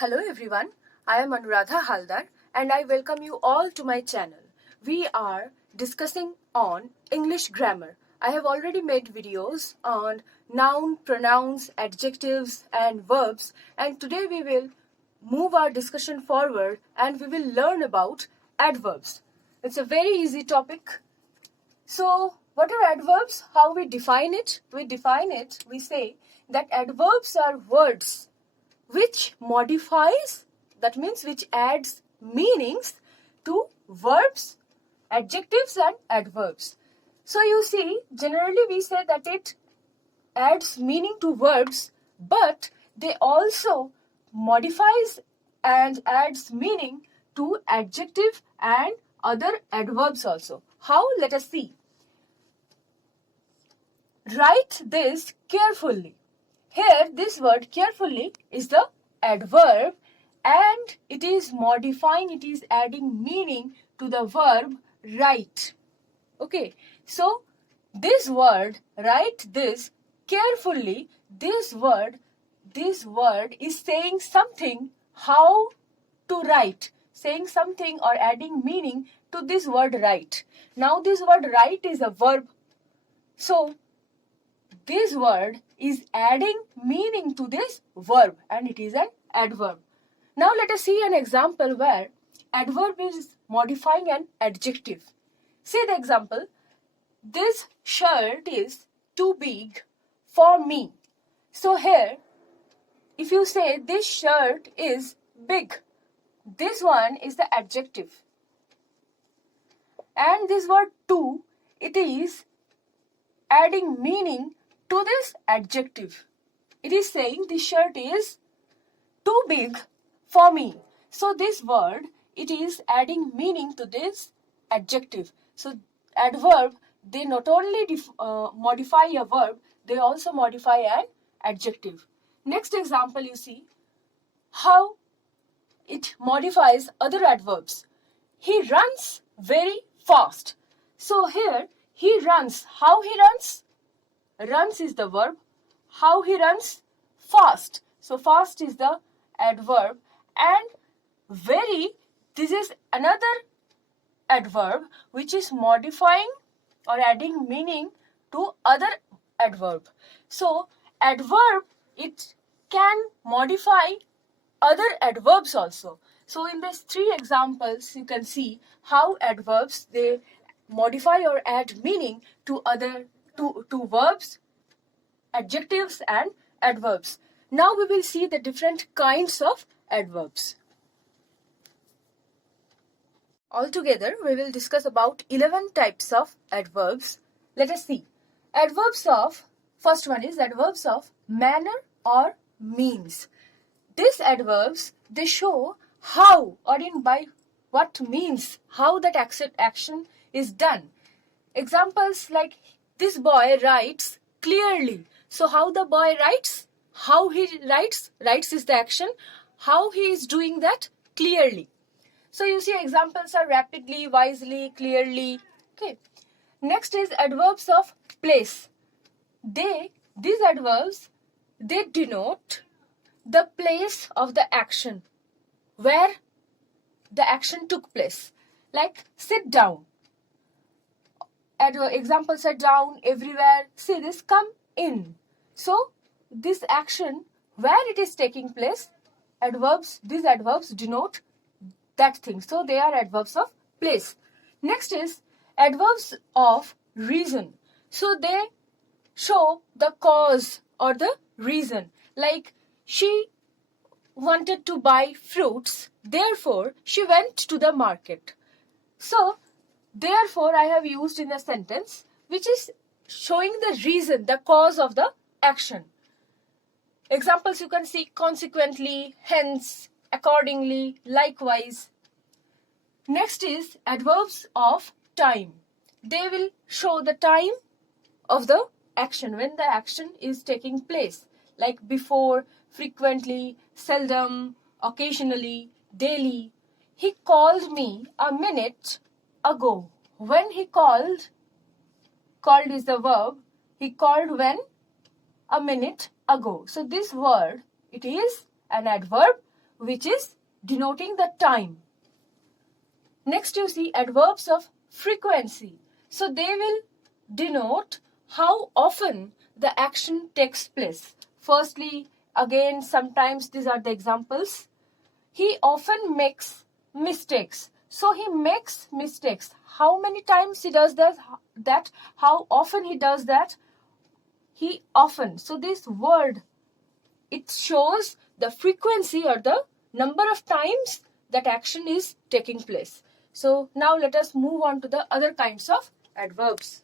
Hello everyone, I am Anuradha Haldar and I welcome you all to my channel. We are discussing on English grammar. I have already made videos on noun, pronouns, adjectives and verbs, and today we will move our discussion forward and we will learn about adverbs. It's a very easy topic. So what are adverbs? How we define it? We say that adverbs are words which modifies, that means which adds meanings to verbs, adjectives and adverbs. So you see, generally we say that it adds meaning to verbs, but they also modifies and adds meaning to adjective and other adverbs also. How? Let us see. Write this carefully. Here, this word carefully is the adverb and it is modifying, it is adding meaning to the verb write. Okay, so this word, write this carefully, this word is saying something how to write, saying something or adding meaning to this word write. Now this word write is a verb. So this word is adding meaning to this verb and it is an adverb. Now let us see an example where adverb is modifying an adjective. See the example. This shirt is too big for me. So here, if you say this shirt is big, this one is the adjective. And this word too, it is adding meaning to this adjective. It is saying this shirt is too big for me. So this word, it is adding meaning to this adjective. So adverb, they not only modify a verb, they also modify an adjective. Next example, you see how it modifies other adverbs. He runs very fast. So here, he runs. How he runs? Runs is the verb. How he runs? Fast. So fast is the adverb. And very, this is another adverb which is modifying or adding meaning to other adverb. So adverb, it can modify other adverbs also. So in these three examples, you can see how adverbs, they modify or add meaning to other to verbs, adjectives and adverbs. Now we will see the different kinds of adverbs. Altogether, we will discuss about 11 types of adverbs. Let us see. Adverbs of, first one is adverbs of manner or means. These adverbs, they show how or in by what means, how that action is done. Examples like this boy writes clearly. So how the boy writes? How he writes? Writes is the action. How he is doing that? Clearly. So you see examples are rapidly, wisely, clearly. Okay. Next is adverbs of place. These adverbs, they denote the place of the action, where the action took place. Like sit down. Example, sit down, everywhere. See this, come in. So this action, where it is taking place, these adverbs denote that thing. So they are adverbs of place. Next is adverbs of reason. So they show the cause or the reason. Like she wanted to buy fruits, therefore she went to the market. So therefore I have used in a sentence which is showing the reason, the cause of the action. Examples you can see consequently, hence, accordingly, likewise. Next is adverbs of time. They will show the time of the action, when the action is taking place. Like before, frequently, seldom, occasionally, daily. He called me a minute ago. When he called is the verb. He called when? A minute ago. So this word, it is an adverb which is denoting the time. Next you see adverbs of frequency. So they will denote how often the action takes place. Firstly, again, sometimes these are the examples. He often makes mistakes. So he makes mistakes. How many times he does that? How often he does that? He often. So this word, it shows the frequency or the number of times that action is taking place. So now let us move on to the other kinds of adverbs.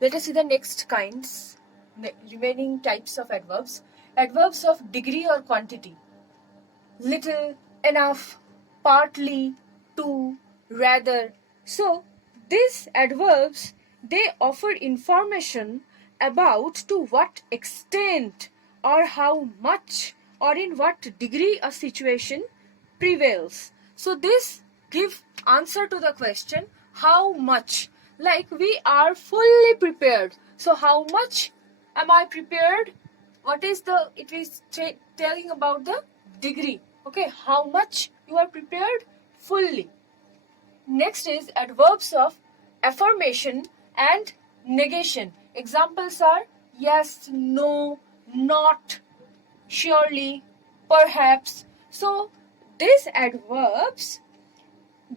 Let us see the next kinds, remaining types of adverbs. Adverbs of degree or quantity. Little, enough, partly, to, rather. So these adverbs, they offer information about to what extent or how much or in what degree a situation prevails. So this give answer to the question how much. Like we are fully prepared. So how much am I prepared? What is the, it is telling about the degree. Okay, how much you are prepared? Fully. Next is adverbs of affirmation and negation. Examples are yes, no, not, surely, perhaps. So these adverbs,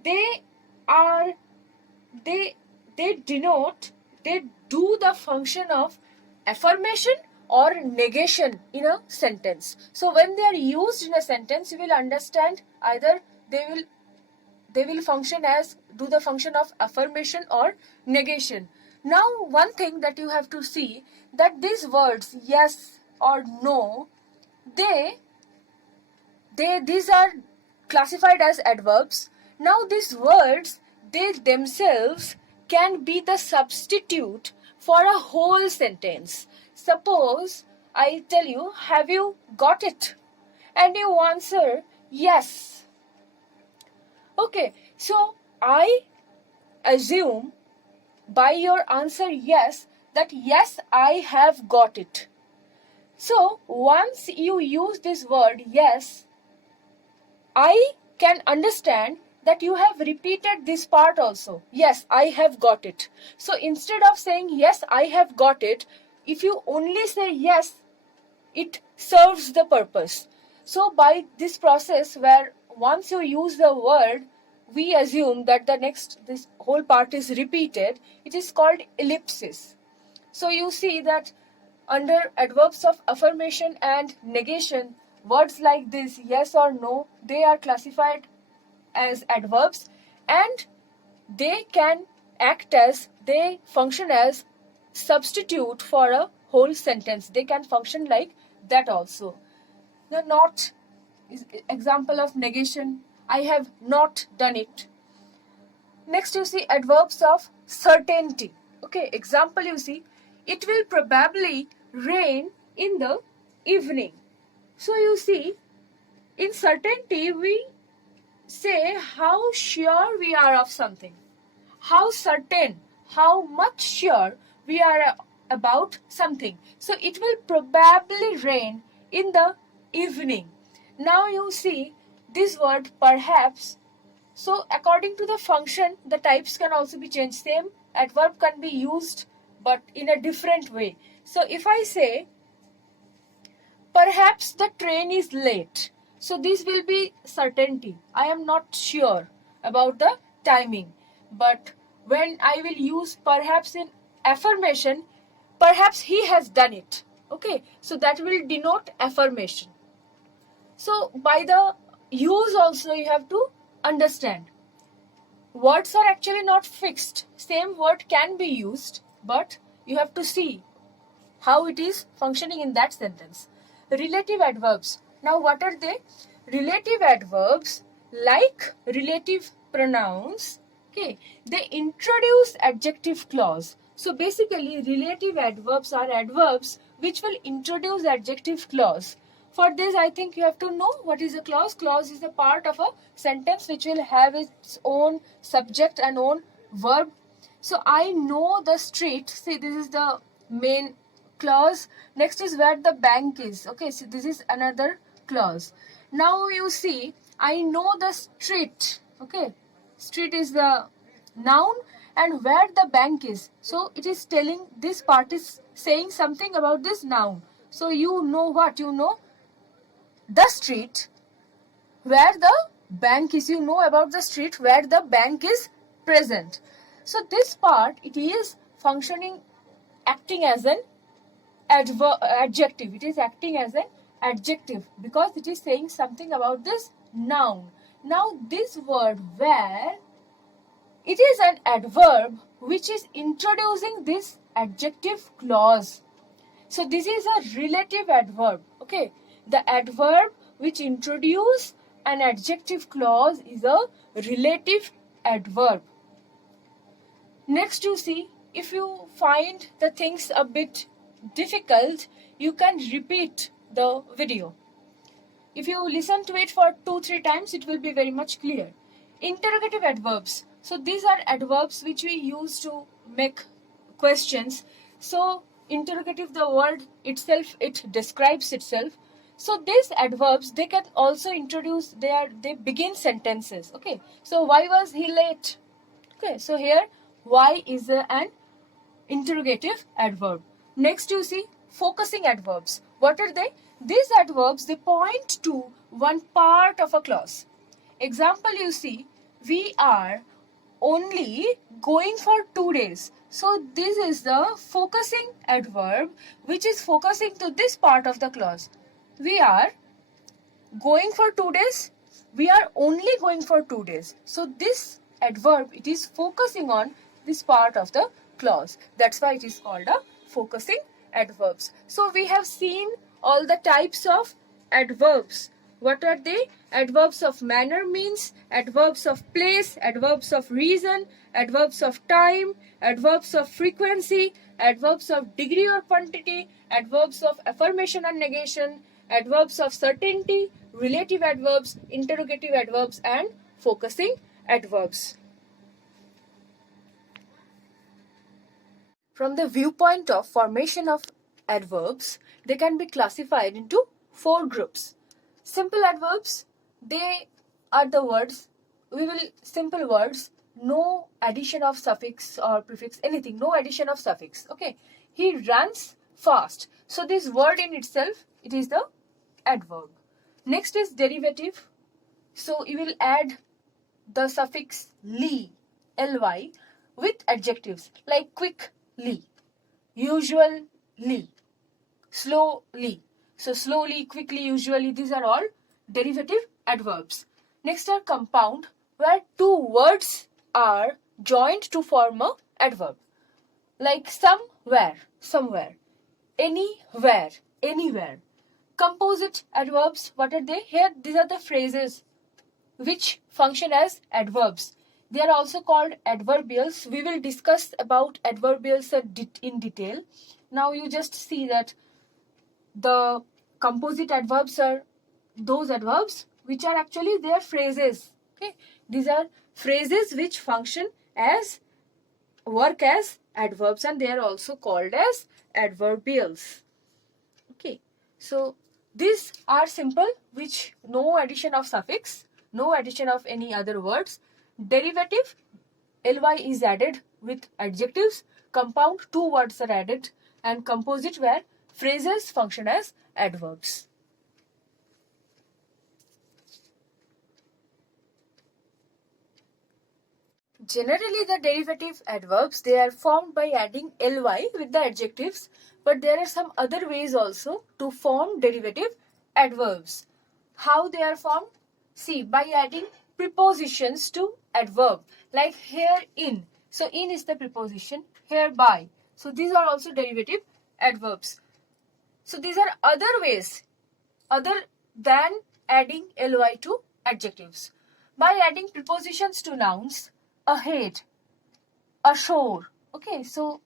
they denote, they do the function of affirmation or negation in a sentence. So when they are used in a sentence, you will understand either they will function as, do the function of affirmation or negation. Now one thing that you have to see, that these words yes or no, these are classified as adverbs. Now these words, they themselves can be the substitute for a whole sentence. Suppose I tell you, have you got it? And you answer yes. Okay, so I assume by your answer yes, that yes, I have got it. So once you use this word yes, I can understand that you have repeated this part also. Yes, I have got it. So instead of saying yes, I have got it, if you only say yes, it serves the purpose. So by this process, where once you use the word, we assume that this whole part is repeated, it is called ellipsis. So you see that under adverbs of affirmation and negation, words like this, yes or no, they are classified as adverbs, and they function as substitute for a whole sentence. They can function like that also. The not is example of negation. I have not done it. Next you see adverbs of certainty. Okay, example you see, it will probably rain in the evening. So you see, in certainty we say how sure we are of something. How certain, how much sure we are about something. So it will probably rain in the evening. Now you see this word perhaps. So according to the function, the types can also be changed. Same adverb can be used but in a different way. So if I say perhaps the train is late, so this will be certainty. I am not sure about the timing. But when I will use perhaps in affirmation, perhaps he has done it. Okay, so that will denote affirmation. So by the use also you have to understand. Words are actually not fixed. Same word can be used, but you have to see how it is functioning in that sentence. Relative adverbs. Now what are they? Relative adverbs, like relative pronouns, okay, they introduce adjective clause. So basically relative adverbs are adverbs which will introduce adjective clause. For this, I think you have to know what is a clause. Clause is a part of a sentence which will have its own subject and own verb. So I know the street. See, this is the main clause. Next is where the bank is. Okay, so this is another clause. Now you see, I know the street. Okay, street is the noun, and where the bank is. So it is telling, this part is saying something about this noun. So you know what? You know the street where the bank is. You know about the street where the bank is present. So this part, it is functioning, acting as an adjective. It is acting as an adjective because it is saying something about this noun. Now this word where, it is an adverb which is introducing this adjective clause. So this is a relative adverb. Okay, the adverb which introduce an adjective clause is a relative adverb. Next you see, if you find the things a bit difficult, you can repeat the video. If you listen to it for 2-3 times, it will be very much clear. Interrogative adverbs. So these are adverbs which we use to make questions. So interrogative, the word itself, it describes itself. So these adverbs, they can also introduce, they begin sentences. Okay, so why was he late? Okay, so here why is an interrogative adverb. Next you see focusing adverbs. What are they? These adverbs, they point to one part of a clause. Example you see, we are only going for 2 days. So this is the focusing adverb which is focusing to this part of the clause. We are going for 2 days. We are only going for 2 days. So this adverb, it is focusing on this part of the clause. That's why it is called a focusing adverbs. So we have seen all the types of adverbs. What are they? Adverbs of manner means adverbs of place, adverbs of reason, adverbs of time, adverbs of frequency, adverbs of degree or quantity, adverbs of affirmation and negation, adverbs of certainty, relative adverbs, interrogative adverbs, and focusing adverbs. From the viewpoint of formation of adverbs, they can be classified into 4 groups. Simple adverbs, they are the words, simple words, no addition of suffix or prefix, anything, no addition of suffix. Okay, he runs fast. So this word in itself, it is the adverb. Next is derivative. So you will add the suffix ly, ly, with adjectives like quickly, usually, slowly. So slowly, quickly, usually, these are all derivative adverbs. Next are compound, where 2 words are joined to form a adverb. Like somewhere, somewhere, anywhere, anywhere. Composite adverbs, what are they? Here, these are the phrases which function as adverbs. They are also called adverbials. We will discuss about adverbials in detail. Now you just see that the composite adverbs are those adverbs which are actually their phrases. Okay, these are phrases which function as, work as adverbs, and they are also called as adverbials. Okay, so these are simple, which no addition of suffix, no addition of any other words. Derivative, ly is added with adjectives. Compound, 2 words are added. And composite, where phrases function as adverbs. Generally, the derivative adverbs, they are formed by adding ly with the adjectives, but there are some other ways also to form derivative adverbs. How they are formed? See, by adding prepositions to adverb, like here in. So in is the preposition, here by. So these are also derivative adverbs. So these are other ways other than adding ly to adjectives. By adding prepositions to nouns, ahead, ashore. Okay, so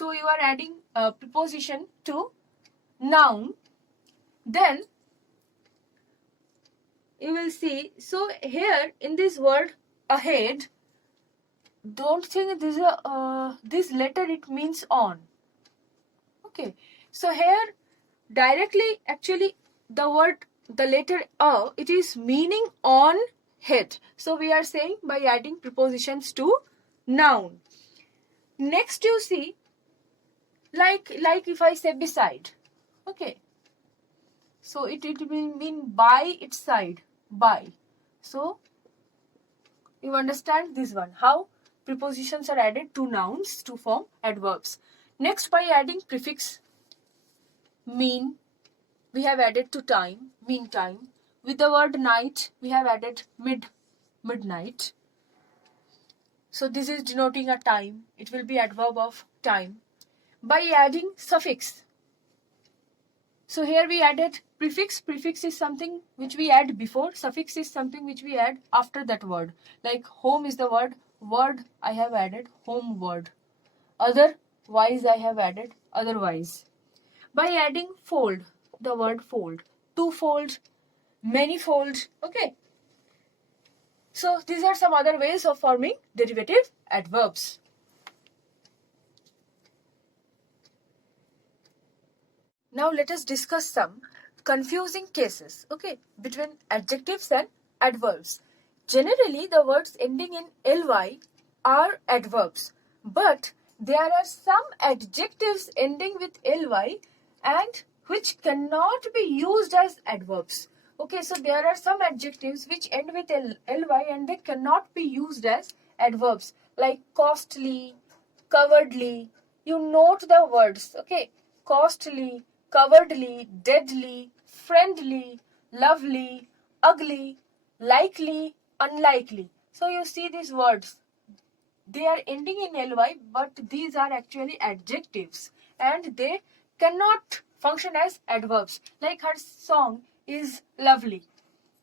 you are adding a preposition to noun. Then you will see, so here in this word ahead, don't think this letter it means on. Okay, so here directly actually the word, the letter a, it is meaning on head. So we are saying by adding prepositions to noun. Next you see, like if I say beside, okay, so it will mean by its side, by. So you understand this one, how prepositions are added to nouns to form adverbs. Next, by adding prefix mean, we have added to time, meantime. With the word night, we have added midnight. So this is denoting a time. It will be adverb of time. By adding suffix. So here we added prefix. Prefix is something which we add before. Suffix is something which we add after that word. Like home is the word. Word I have added home word. Otherwise I have added otherwise. By adding fold, the word fold. Twofold, manifold. Okay. So these are some other ways of forming derivative adverbs. Now let us discuss some confusing cases, okay, between adjectives and adverbs. Generally, the words ending in ly are adverbs, but there are some adjectives ending with ly and which cannot be used as adverbs. Okay, so there are some adjectives which end with ly and they cannot be used as adverbs, like costly, cowardly. You note the words, okay, costly, cowardly, deadly, friendly, lovely, ugly, likely, unlikely. So you see these words. They are ending in ly, but these are actually adjectives and they cannot function as adverbs. Like her song is lovely.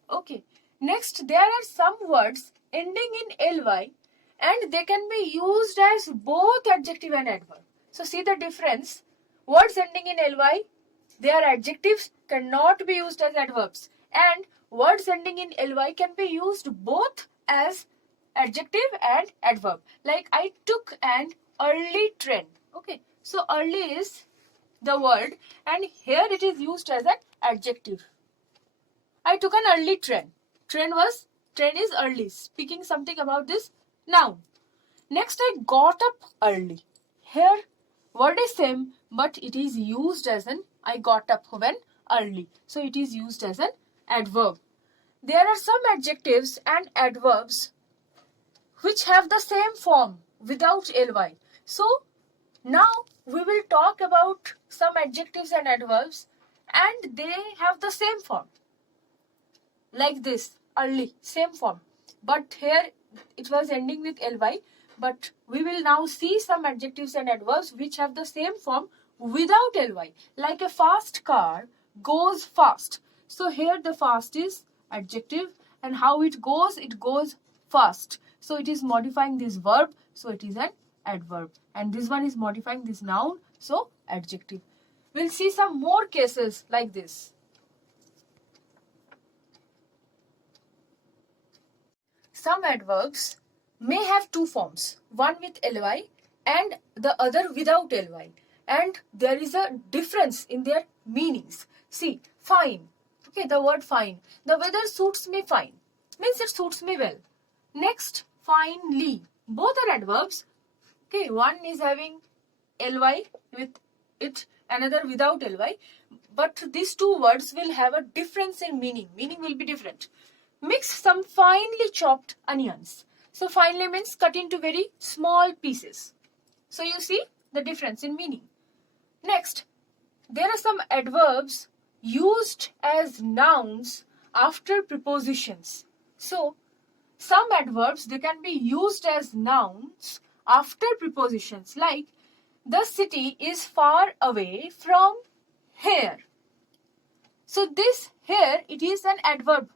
Okay. Next, there are some words ending in ly and they can be used as both adjective and adverb. So see the difference. Words ending in ly, they are adjectives, cannot be used as adverbs. And words ending in ly can be used both as adjective and adverb. Like I took an early train. Okay, so early is the word and here it is used as an adjective. I took an early train. Train is early, speaking something about this noun. Next, I got up early. Here word is same but it is used as an I got up when early. So it is used as an adverb. There are some adjectives and adverbs which have the same form without ly. So now we will talk about some adjectives and adverbs and they have the same form. Like this, early, same form. But here it was ending with ly. But we will now see some adjectives and adverbs which have the same form without ly. Like a fast car goes fast. So here the fast is adjective and how it goes fast. So it is modifying this verb. So it is an adverb. And this one is modifying this noun. So adjective. We'll see some more cases like this. Some adverbs may have two forms, one with ly and the other without ly. And there is a difference in their meanings. See, fine. Okay, the word fine. The weather suits me fine. Means it suits me well. Next, finely. Both are adverbs. Okay, one is having ly with it, another without ly. But these two words will have a difference in meaning. Meaning will be different. Mix some finely chopped onions. So finely means cut into very small pieces. So you see the difference in meaning. Next, there are some adverbs used as nouns after prepositions. So some adverbs, they can be used as nouns after prepositions. Like the city is far away from here. So this here, it is an adverb.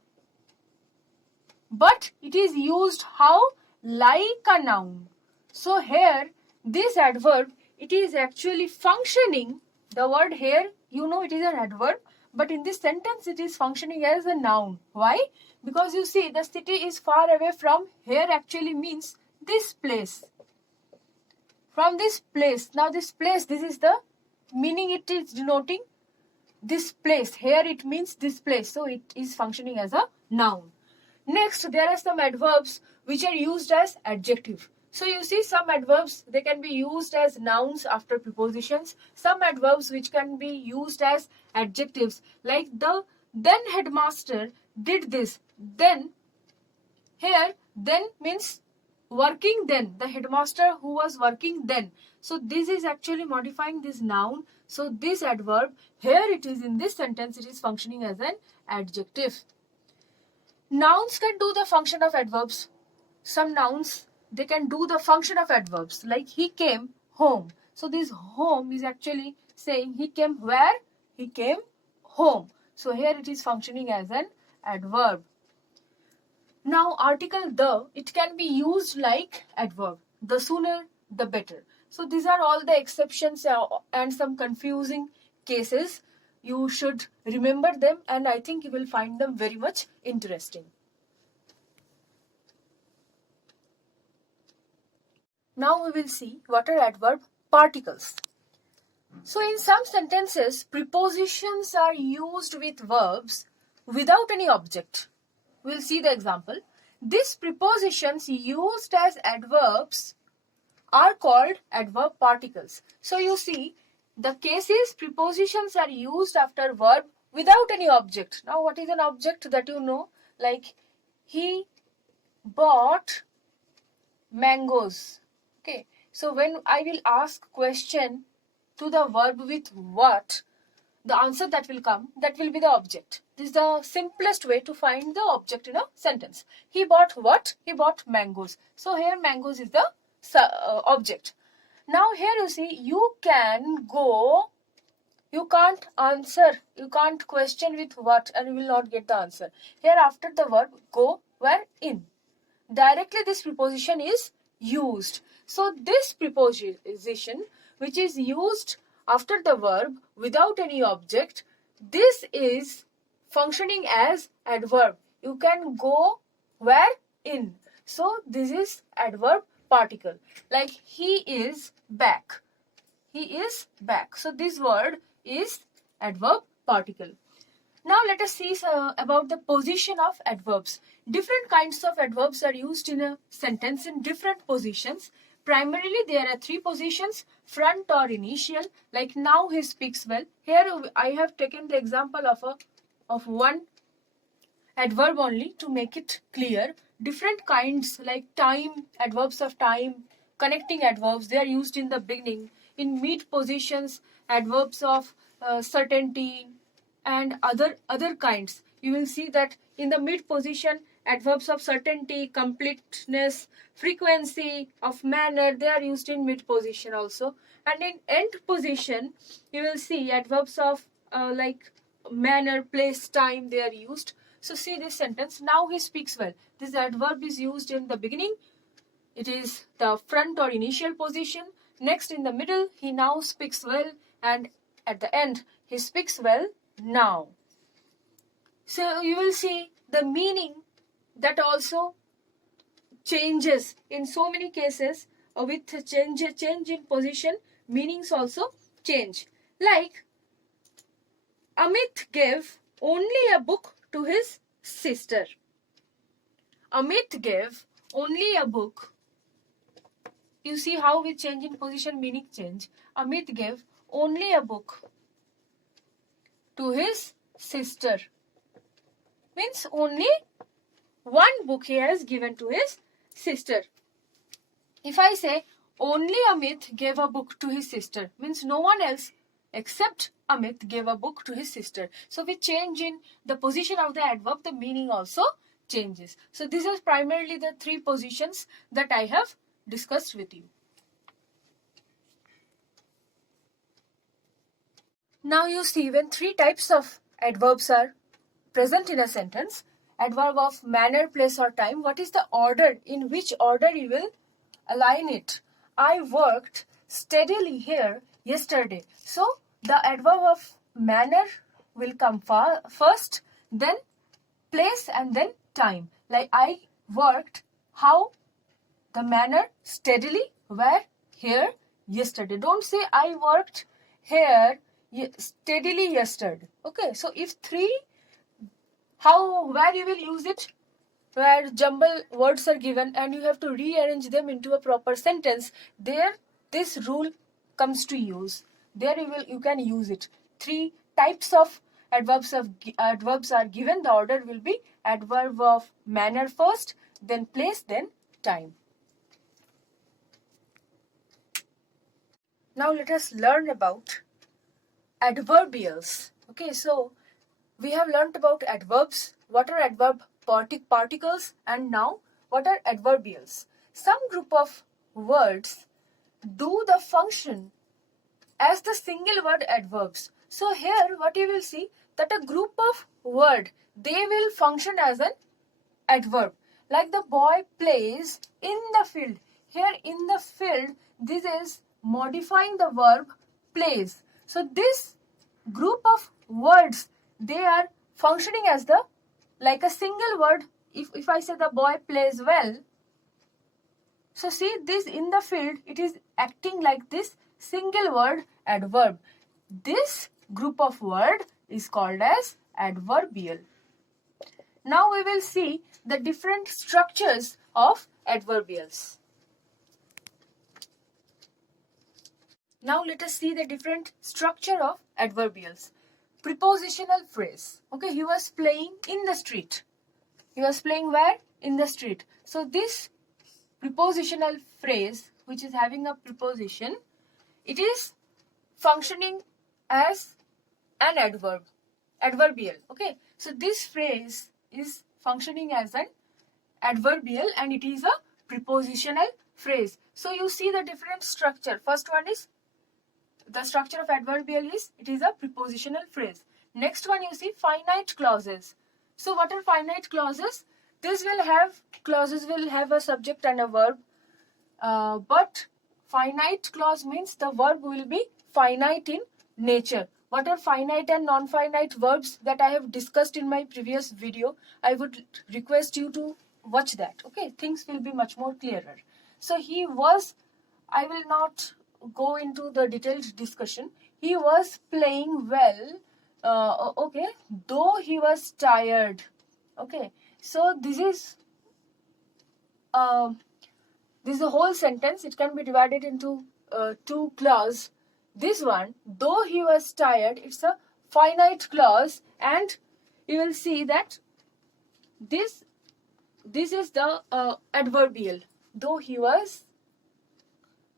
But it is used how? Like a noun. So here, this adverb, it is actually functioning. The word here, you know it is an adverb. But in this sentence, it is functioning as a noun. Why? Because you see, the city is far away from here actually means this place. From this place. Now this place, this is the meaning it is denoting this place. Here it means this place, so it is functioning as a noun. Next, there are some adverbs which are used as adjective. So you see, some adverbs, they can be used as nouns after prepositions. Some adverbs which can be used as adjectives, like the then headmaster did this. Then, here then means working then, the headmaster who was working then. So this is actually modifying this noun. So this adverb, here it is in this sentence, it is functioning as an adjective. Nouns can do the function of adverbs. Some nouns, they can do the function of adverbs, like he came home. So this home is actually saying he came where? He came home. So here it is functioning as an adverb. Now article the, it can be used like adverb. The sooner, the better. So these are all the exceptions and some confusing cases. You should remember them, and I think you will find them very much interesting. Now we will see what are adverb particles. So in some sentences, prepositions are used with verbs without any object. We'll see the example. These prepositions used as adverbs are called adverb particles. So you see, the cases prepositions are used after verb without any object. Now what is an object that you know? Like he bought mangoes. Okay. So when I will ask question to the verb with what, the answer that will come, that will be the object. This is the simplest way to find the object in a sentence. He bought what? He bought mangoes. So here mangoes is the object. Now here you see, you can go, you can't answer, you can't question with what, and you will not get the answer. Here after the verb go, where? In. Directly this preposition is used. So this preposition which is used after the verb without any object, this is functioning as adverb. You can go where? In. So this is adverb particle. Like he is back. He is back. So this word is adverb particle. Now let us see about the position of adverbs. Different kinds of adverbs are used in a sentence in different positions. Primarily there are three positions: front or initial, like now he speaks well. Here I have taken the example of one adverb only to make it clear. Different kinds like time, adverbs of time, connecting adverbs, they are used in the beginning. In mid positions, adverbs of certainty and other kinds. You will see that in the mid position, adverbs of certainty, completeness, frequency, of manner, they are used in mid position also. And in end position, you will see adverbs of like manner, place, time, they are used. So see this sentence, now he speaks well. This adverb is used in the beginning. It is the front or initial position. Next in the middle, he now speaks well. And at the end, he speaks well now. So you will see the meaning that also changes in so many cases. With change in position, meanings also change. Like Amit gave only a book to his sister. Amit gave only a book. You see how with change in position, meaning change. Amit gave only a book to his sister. Means only one book he has given to his sister. If I say only Amit gave a book to his sister, means no one else except Amit gave a book to his sister. So with change in the position of the adverb, the meaning also changes. So these are primarily the three positions that I have discussed with you. Now you see, when three types of adverbs are present in a sentence, adverb of manner, place or time, what is the order, in which order you will align it? I worked steadily here yesterday. So the adverb of manner will come first, then place and then time. Like I worked, how? The manner, steadily, where? Here, yesterday. Don't say I worked here steadily yesterday. Okay, so if 3, where you will use it? Where jumble words are given and you have to rearrange them into a proper sentence, there this rule comes to use. There you can use it. 3 types of adverbs are given. The order will be adverb of manner first, then place, then time. Now let us learn about adverbials. Okay, so we have learnt about adverbs, what are adverb particles, and now what are adverbials. Some group of words do the function as the single word adverbs. So here what you will see, that a group of word, they will function as an adverb. Like the boy plays in the field. Here in the field, this is modifying the verb plays. So this group of words, they are functioning as like a single word. If I say the boy plays well, so see this in the field, it is acting like this single word adverb. This group of word is called as adverbial. Now we will see the different structures of adverbials. Now let us see the different structure of adverbials. Prepositional phrase. Okay, he was playing in the street. He was playing where? In the street. So this prepositional phrase, which is having a preposition, it is functioning as an adverbial. Okay, so this phrase is functioning as an adverbial and it is a prepositional phrase. So you see the different structure. First one is the structure of adverbial is, it is a prepositional phrase. Next one you see finite clauses. So what are finite clauses? Clauses will have a subject and a verb. But finite clause means the verb will be finite in nature. What are finite and non-finite verbs that I have discussed in my previous video? I would request you to watch that. Okay, things will be much more clearer. So I will not go into the detailed discussion. He was playing well, okay, though he was tired. Okay, so this is a whole sentence. It can be divided into 2 clauses. This one, though he was tired, it's a finite clause, and you will see that this is the adverbial. Though he was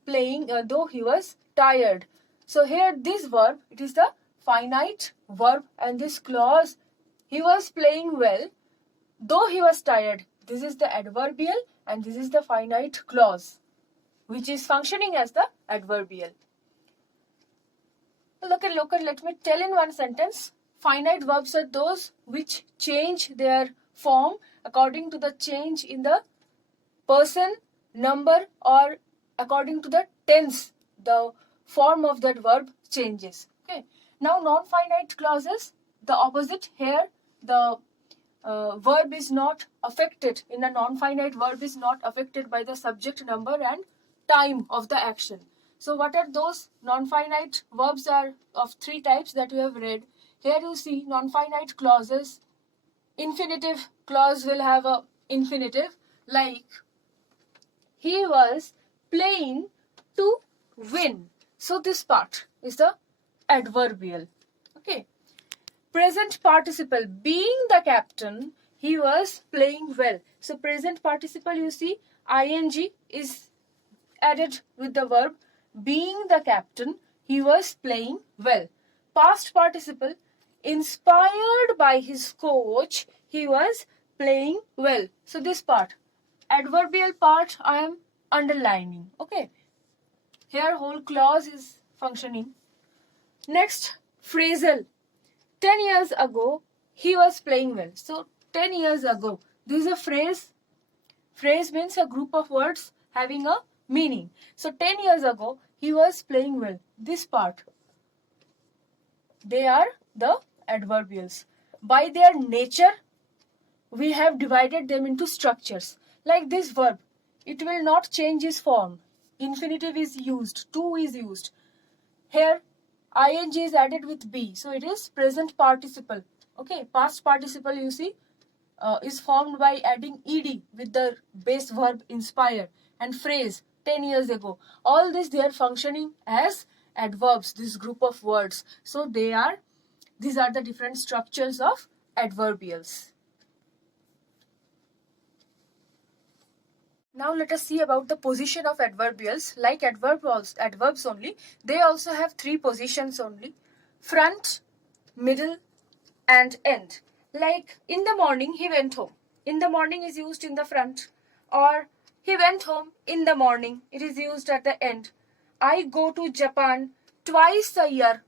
playing, though he was tired. So here this verb, it is the finite verb, and this clause, he was playing well, though he was tired. This is the adverbial and this is the finite clause, which is functioning as the adverbial. Look, let me tell in one sentence. Finite verbs are those which change their form according to the change in the person, number, or according to the tense. The form of that verb changes. Okay. Now non-finite clauses, the opposite. Here the verb is not affected. In a non-finite, verb is not affected by the subject, number, and time of the action. So what are those non-finite verbs? Are of 3 types that you have read. Here you see non-finite clauses. Infinitive clause will have a infinitive, like he was playing to win. So this part is the adverbial. Okay. Present participle, being the captain, he was playing well. So present participle, you see ing is added with the verb. Being the captain, he was playing well. Past participle, inspired by his coach, he was playing well. So this part, adverbial part, I am underlining. Okay. Here whole clause is functioning. Next, phrasal. 10 years ago, he was playing well. So 10 years ago, this is a phrase. Phrase means a group of words having a meaning. So 10 years ago, he was playing well. This part, they are the adverbials. By their nature, we have divided them into structures. Like this verb, it will not change its form. Infinitive is used, to is used. Here, ing is added with be, so it is present participle. Okay, past participle you see is formed by adding ed with the base verb inspire, and phrase 10 years ago. All this they are functioning as adverbs, this group of words. So these are the different structures of adverbials. Now let us see about the position of adverbials. Like adverbs only, they also have three positions only: front, middle, and end. Like in the morning he went home. In the morning is used in the front, or he went home in the morning, it is used at the end. I go to Japan twice a year.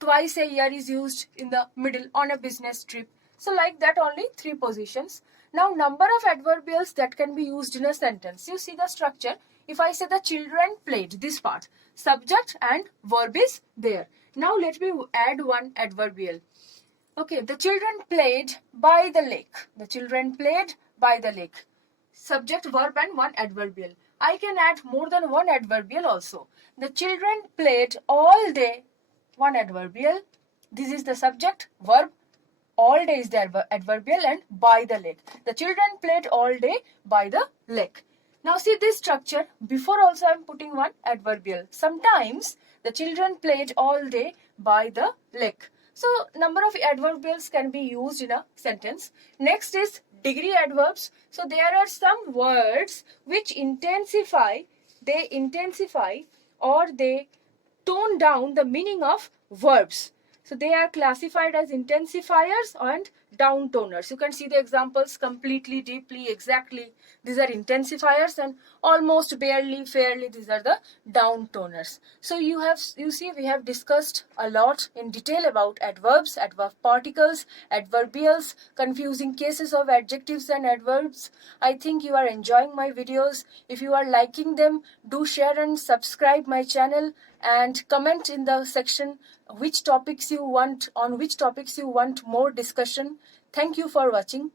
Twice a year is used in the middle on a business trip. So like that, only three positions. Now number of adverbials that can be used in a sentence. You see the structure. If I say the children played, this part, subject and verb is there. Now let me add one adverbial. Okay, the children played by the lake. The children played by the lake. Subject, verb and one adverbial. I can add more than one adverbial also. The children played all day, one adverbial. This is the subject, verb. All day is the adverbial, and by the lake. The children played all day by the lake. Now see this structure. Before also I am putting one adverbial. Sometimes the children played all day by the lake. So number of adverbials can be used in a sentence. Next is degree adverbs. So there are some words which intensify or they tone down the meaning of verbs. So they are classified as intensifiers and downtoners. You can see the examples: completely, deeply, exactly. These are intensifiers, and almost, barely, fairly, these are the downtoners. So you see we have discussed a lot in detail about adverbs, adverb particles, adverbials, confusing cases of adjectives and adverbs. I think you are enjoying my videos. If you are liking them, do share and subscribe my channel, and comment in the section on which topics you want more discussion. Thank you for watching.